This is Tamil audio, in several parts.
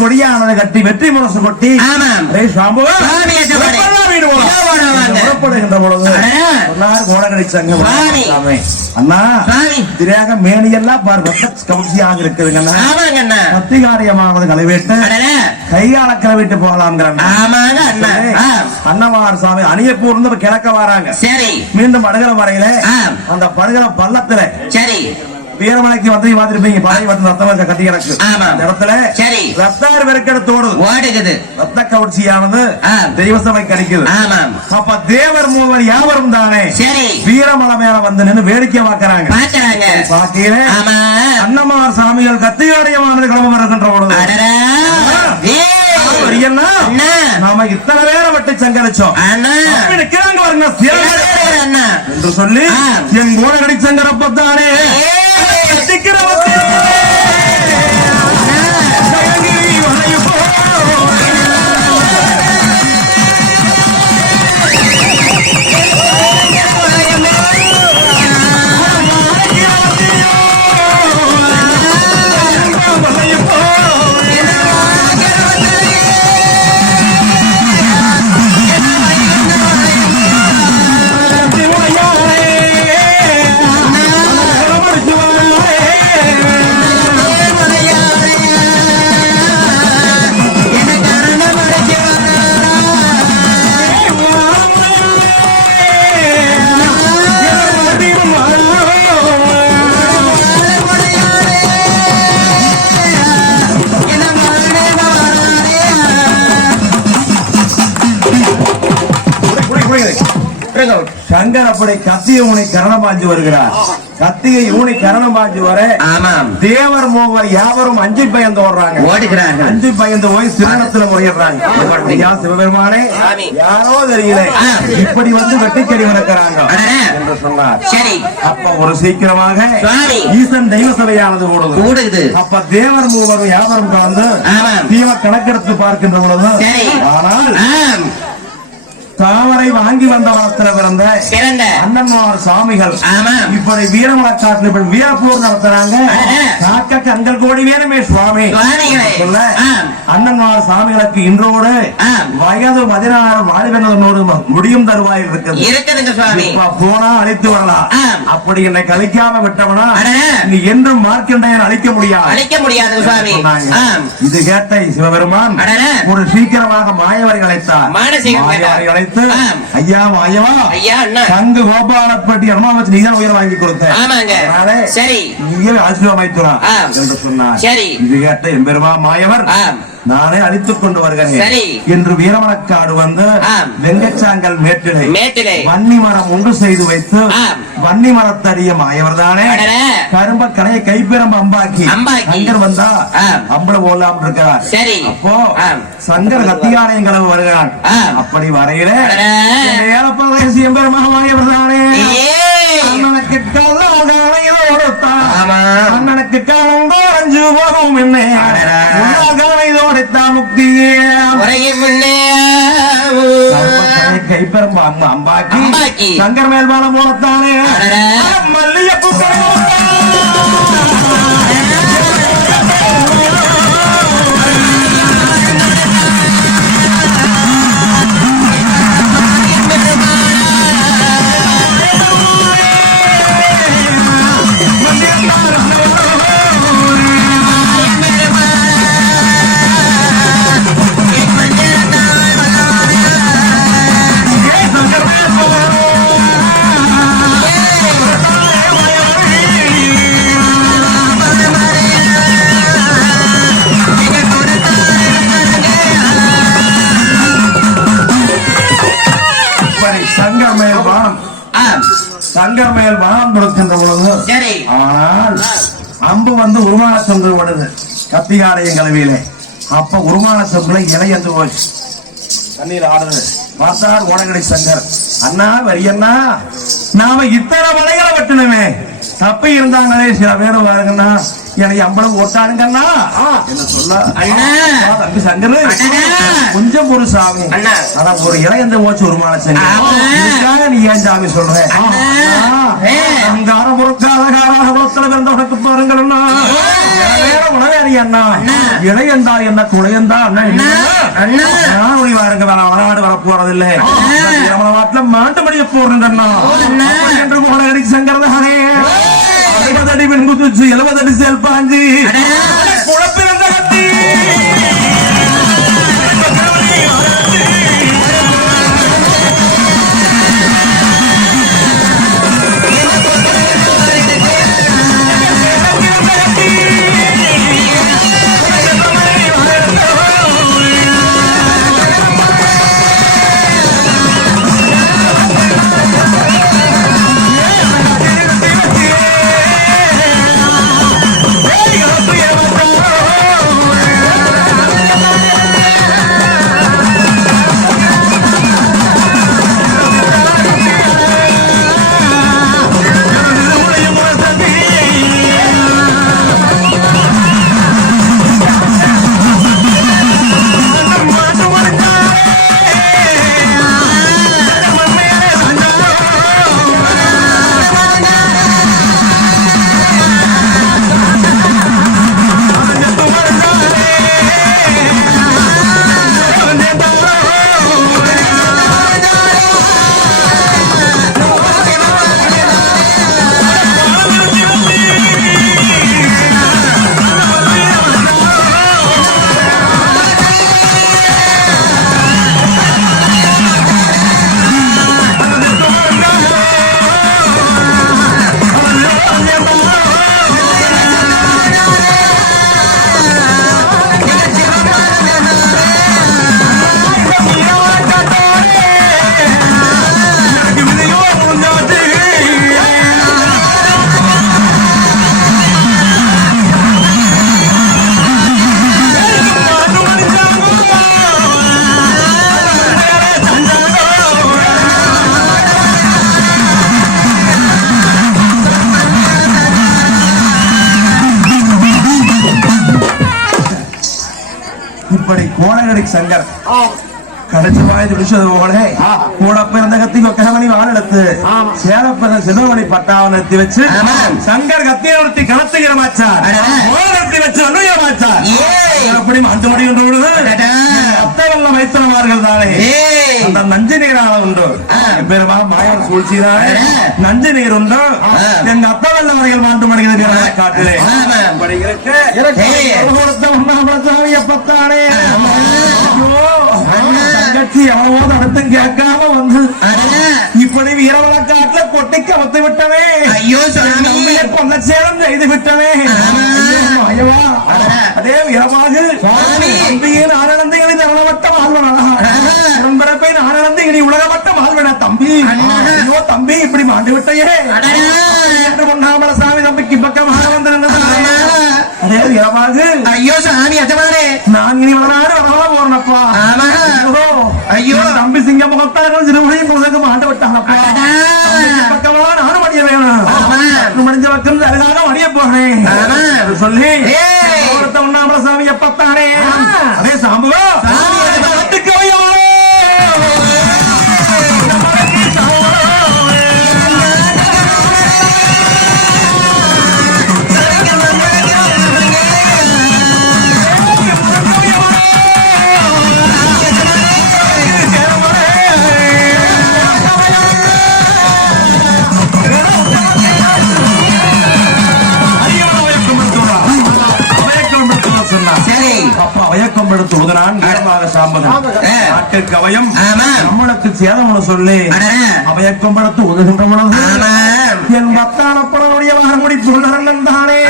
கட்டி வெற்றி முரசு கொட்டி புறப்படுகின்ற பொழுது கோடகடி சங்கம். அண்ணா. திரையாக மேனியெல்லாம் பார் வெட்ட கவுசியாக இருக்குதுங்கண்ணா ஆமாங்க அண்ணா. கத்திகாரியமானது களைவேட்டு. அடடே. கையால கிளவிட்டு போகலாம்ங்கிறாங்க ஆமாங்க அண்ணா. ஆ. அன்னவார் சாமி அணியப்பூர் இருந்து கிழக்க வராங்க. மீண்டும் படுகிற வரையில. அந்த படுகிற பள்ளத்துல சரி. வீரமலைக்கு வந்து பார்த்திருப்பீங்க பாய் வந்து ரத்தம் வந்து கட்டி கிடக்கு. அந்த இடத்துல சரி. ரத்தார் வெறுக்கெடுத்தோடு ஓடுகுது ரத்த கவுச்சியானது ஆ. தெய்வ சபை கிடைக்குது அப்ப தேவர் மூவர் யாவரும் தானே? சரி. வீரமலை மேல வந்து நின்னு வேடிக்கை பார்க்கறாங்க. பாக்குறாங்க பாக்கையில ஆமா. அன்னமார் சாமிகள் கத்திகாரியமானது கிளம்ப வருகின்ற பொழுது. நாம இத்தனை பேரை வட்டி சங்கரிச்சோம். அடடே, அண்ணா. என்று சொல்லி. என் கோடகடி சங்கரப்பத்தானே Get out அப்படி கத்திய ஊனை கரணம் பாஞ்சு வருகிறார் கத்தியை ஊனி கரணம் பாஞ்சு வர ஆமாம். தேவர் மூவர் யாவரும் அஞ்சு பயந்து ஓடுறாங்க. ஓடுகிறார்கள். அஞ்சு பயந்து போய் சிவனத்துல முறையிடுறாங்க. ஐயா சிவபெருமானே. யாரோ தெரியல. இப்படி வந்து வெட்டிக்கடி வளர்க்கிறாங்க. என்று சொன்னார். சரி. அப்ப ஒரு சீக்கிரமாக. ஈசன் தெய்வ சபையானது ஓடுது. கூடுகுது அப்ப தேவர் மூவரும் யாவரும் கலந்து. தீவ கணக்கெடுத்து பார்க்கின்ற பொழுது. ஆனால் தாமரை வாங்கி வந்த வளத்துல பிறந்த சிறந்த அண்ணன்மார் சாமிகள் இப்படி வீரமலக்காட்டில் இப்படி வீரப்போர் நடத்துறாங்க. காக்க கண்கள் கோடி வேணுமே சுவாமி சுவாமிகளே. சொல்ல. அண்ணன்மார் சாமிகளுக்கு இன்றோடு. வயது பதினாறு வாழ்வெனதனோடு முடியும் தருவாயில் இருக்குது போனா அழித்து வரலாம். அப்படி என்னை கழிக்காம விட்டவனா. நீ என்றும் மார்க்கண்டையன் அழிக்க முடியாது அழைக்க முடியாது இது கேட்ட சிவபெருமான். ஒரு சீக்கிரமாக மாயவரை அழைத்தார் மாயவரை. அழைத்து. ஐயா மாயவா ஐயா தங்கு கோபாலப்பட்டி அனுமாவச்சு நீதான் உயிரை வாங்கி கொடுத்த. அதனால சரி. நீயே ஆசீர்வாதமாய்த்துறா ஆம். என்று சொன்னார். சரி. இது கேட்ட எம்பெருமா மாயவர். நானே அழித்துக் கொண்டு வருகிறேன். என்று வீரமணக்காடு வந்து. வெங்கச்சாங்கல் மேட்டிலை மேட்டிலே வன்னி மரம் ஒன்று செய்து வைத்து. வன்னி மரத்தடிய மாயவர் தானே. கரும்ப கனையை கைப்பெரும் அம்பாக்கி. சங்கர் வந்தா. அம்பள போடலாம் இருக்கிறார். அப்போ. சங்கர் கத்தியாலயம் கிளம்பு வருகிறான். அப்படி வரையில அடடே. ஏழப்பதேசி எம்பெருமா மாயவர் தானே. அண்ணனுக்கு இதோடுத்தான் ஆமா. அண்ணனுக்கு காலம் அஞ்சு போகும். உலகம் இதோடுத்தான் முக்தியே. முன்னே. கைப்பெரும் அம்பாக்கி. அம்பாக்கி. சங்கர் மேல்பாலம் போலத்தானே. மல்லியப்பூ சங்கர் மேல் வானம் கொடுக்கின்ற பொழுது சரி. ஆனால் அம்பு வந்து உருமான தொங்கு விடுது கத்திகாலயம் கலவியிலே அப்ப உருமான தொங்குல இலை வந்து போச்சு. தண்ணீர் ஆடுது. பார்த்தார் ஓடகடை சங்கர் அண்ணா வரியண்ணா நாம இத்தனை மலைகளை வெட்டணுமே தப்பி இருந்தாங்களே சில பேர் பாருங்கண்ணா எனக்கு அம்பளம் ஓட்டானுங்கண்ணா என்ன சொல்ல சங்கர். கொஞ்சம் ஒரு சாமி. ஆனா ஒரு இலை எந்த ஆமா. சங்கர் இதுக்காக நீ ஏன் சாமி சொல்ற? பொறுக்காத காரம் இல்லாத குலத்துல பிறந்தவனுக்கு என்ன உனி வாருங்க வேற வளநாடு வர போறதில்லை. நம்மள நாட்டுல மாட்டு மடிய என்று கோடகடி சங்கரதானே அறுபது அடி பின் குதிச்சு எழுபது அடி செல் கத்தி கொக்கமணி வாழெடுத்து சேல பிறந்த சிவமணி பட்டாவை நிறுத்தி வச்சு. சங்கர் கத்தியை நிறுத்தி கலத்துகிற மாச்சார் அடடா. நிறுத்தி வச்சு அனுய மாச்சார் ஏய். அப்படி மாண்டு முடிகின்ற பொழுது அடடா. அத்தை வெள்ளம் வைத்தனவார்கள் தானே. அந்த நஞ்சு நீராக உண்டு. பெருமா மாயன் சூழ்ச்சிதான் அடடா. நஞ்சு நீர் உண்டு. எங்க அத்தை வெள்ளம் வரைகள் மாண்டு மடிகிறது காட்டிலே பத்தானே தங்கச்சி எவ்வளவோ தடுத்தும் கேட்காம வந்து. இப்படி வீரவழக்காட்டுல கொட்டி கவத்து விட்டவே ஐயோ கொல்ல சேரம் செய்து விட்டவே ஐயவா. அதே வீரமாக. தம்பியின் ஆனந்தங்களின் உலகமட்ட வாழ்வனா ஆஹா. உடன்பிறப்பை ஆனந்தங்களின் உலகமட்ட வாழ்வனா தம்பி. ஐயோ தம்பி இப்படி மாண்டு விட்டையே பொன்னாமல சாமி தம்பிக்கு பக்கமாக வந்து நின்றது ஆமா. அதே வீரமாக. ஐயோ சாமி எஜமானே நான் இனி வரலாறு ஐயோ. தம்பி சிங்க முகத்தார்கள் சிறுமுகையும் முழுக்க அடடா. தம்பிக்கு பக்கமா நானும் அடிய வேணும் மடிஞ்ச பக்கம் அழகாக அடிய சொல்லி உண்ணாமல சாமி எப்பத்தானே ஆ. அதே சாம்புவா உதனான் வீரமாக சாம்பதம் ஆமா. நம்மளுக்கு சேதம் சொல்லி அடடா. அவயக்கம் எடுத்து உதகின்ற. என் பத்தானப்படனுடைய மகமுடி புள்ளரண்ணன் தானே.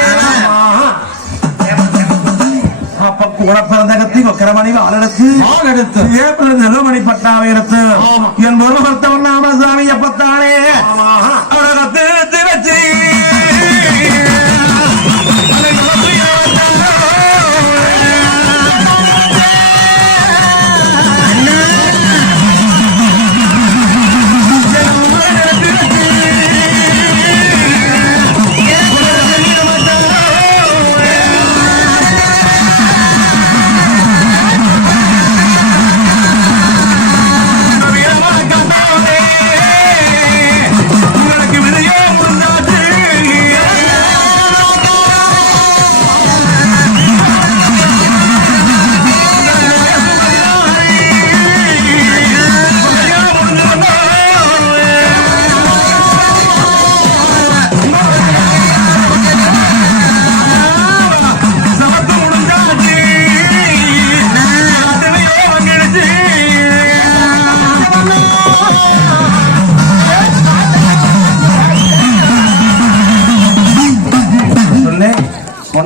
அப்ப கூட பிறந்த கத்தி கொக்கரமணி வாழெடுத்து வாழெடுத்து ஏப்பில் நெல்லுமணி பட்டாவை எடுத்து என் ஒரு பத்தவன் நாமசாமி எப்பத்தானே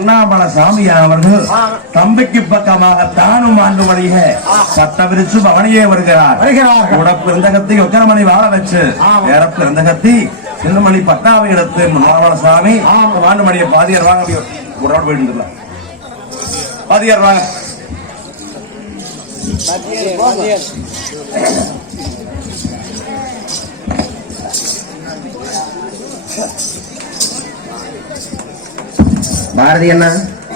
சாமி அவர்கள் தம்பிக்கு பக்கமாக தானும் ஆண்டு வழிக சட்ட விரிச்சு பவனியே வருகிறார். கூட பிறந்தகத்தை ஒக்கரமணி வாழ வச்சு வேற பிறந்தகத்தி சின்னமணி பட்டாவை எடுத்து முன்னாவள சாமி ஆண்டுமணியை பாதியார் வாங்க உடனே போயிட்டு பாதியார் வாங்க. பாரதி அண்ணா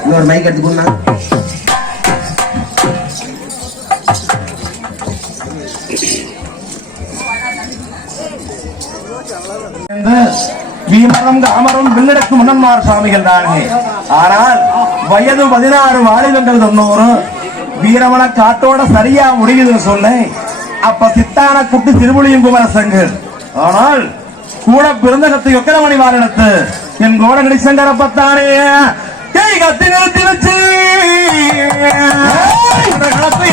இன்னொரு மைக் எடுத்துக்கோண்ணா. இந்த வீமரம் காமரம் வில்லடக்கு முன்னம்மார் சாமிகள் தானே. ஆனால் வயது பதினாறு மாநிலங்கள் தொண்ணூறு வீரமண காட்டோட சரியா முடியுதுன்னு சொன்னேன். அப்ப சித்தான குட்டி திருமொழியும் குமரசங்கர் ஆனால் கூட பிறந்த கத்து எக்கரமணி மாறினத்து என் கோடகடி சங்கரப்பத்தானே கை கத்தி நிறுத்தி வச்சு. களத்தை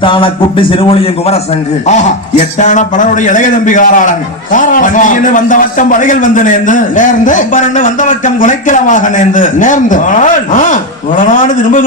சித்தான குட்டி சிறுமொழியும் குமரசங்கு. ஆஹா. எட்டான பலருடைய இளைய தம்பி காராளன். வந்த வட்டம் படைகள் வந்து நேர்ந்து. நேர்ந்து. வந்த வட்டம் குலைக்கிழமாக நேர்ந்து. நேர்ந்து. திரும்ப